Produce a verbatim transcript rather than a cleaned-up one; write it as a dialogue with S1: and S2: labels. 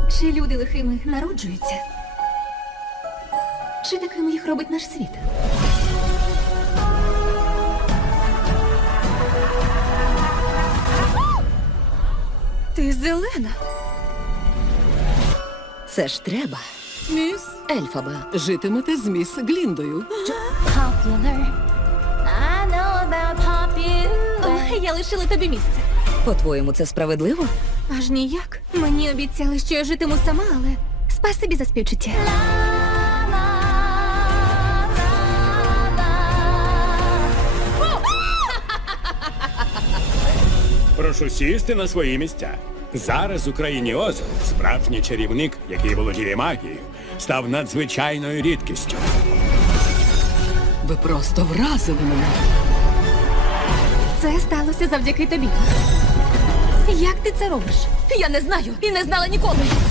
S1: Чи люди лихими народжуються? Чи такими їх робить наш світ? Ти зелена.
S2: Це ж треба.
S3: Міс
S2: Ельфаба.
S3: житимете з міс Гліндою.
S4: Popular. I know about popular.
S1: О, я лишила тобі місце.
S2: По-твоєму, це справедливо?
S1: Аж ніяк. Мені обіцяли, що я житиму сама, але спасибі за співчуття.
S5: Прошу сісти на свої місця. Зараз у країні Оз справжній чарівник, який володіє магією, став надзвичайною рідкістю.
S3: Ви просто вразили мене.
S1: Це сталося завдяки тобі. Як ти це робиш? Я не знаю і не знала ніколи.